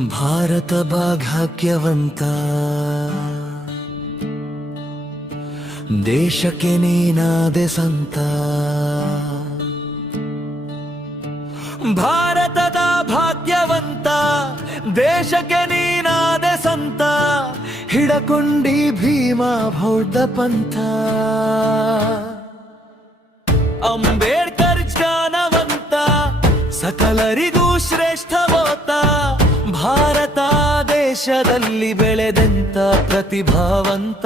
ಭಾರತ ಭಾಗ್ಯವಂತ ದೇಶಕ್ಕೆ ನೀನಾದೆ ಸಂತ. ಭಾರತದ ಭಾಗ್ಯವಂತ, ದೇಶಕ್ಕೆ ನೀನಾದೆ ಸಂತ. ಹಿಡಕೊಂಡಿ ಭೀಮಾ ಬೌದ್ಧ ಪಂಥ ಅಂಬೇಡ್ಕರ್ ಜ್ಞಾನವಂತ, ಸಕಲರಿಗೂ ಶ್ರೇಷ್ಠವೋತ ಭಾರತ ದೇಶದಲ್ಲಿ ಬೆಳೆದಂತ ಪ್ರತಿಭಾವಂತ.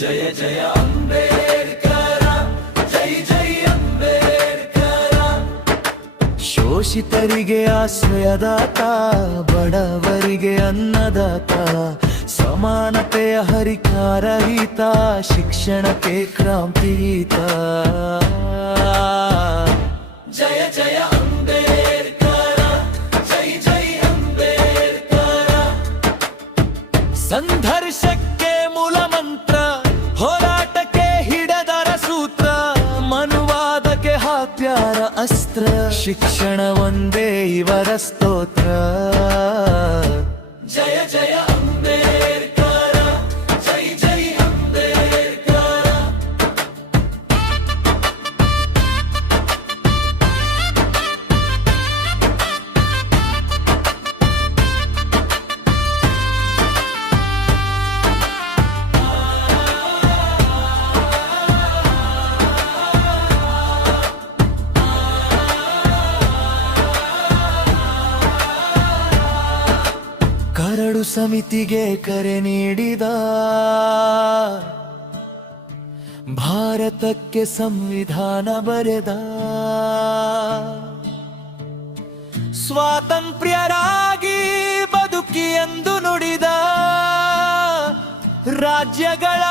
ಜಯ ಜಯ ಅಂಬೇಡ್ಕರ, ಜೈ ಜೈ ಅಂಬೇಡ್ಕರ. ಶೋಷಿತರಿಗೆ ಆಶ್ರಯದಾತ, ಬಡವರಿಗೆ ಅನ್ನದಾತ, ಸಮಾನತೆಯ ಹರಿಕಾರ ಹಿತ, ಶಿಕ್ಷಣಕ್ಕೆ ಕ್ರಾಂತಿಗೀತ ಜಯ ಜಯ ಅಂಬೇಡ್ಕರ. ಸಂಘರ್ಷಕ್ಕೆ ಮೂಲ ಮಂತ್ರ ಹೋರಾಟಕ್ಕೆ ಹಿಡದರ ಸೂತ್ರ ಮನುವಾದಕ್ಕೆ ಹಾತ್ಯಾರ ಅಸ್ತ್ರ ಶಿಕ್ಷಣ ಒಂದೇ ಇವರ ಸ್ತೋತ್ರ. ಕರಡು ಸಮಿತಿಗೆ ಕರೆ ನೀಡಿದ ಭಾರತಕ್ಕೆ ಸಂವಿಧಾನ ಬರೆದ ಸ್ವಾತಂತ್ರ್ಯರಾಗಿ ಬದುಕಿ ಎಂದು ನುಡಿದ ರಾಜ್ಯಗಳ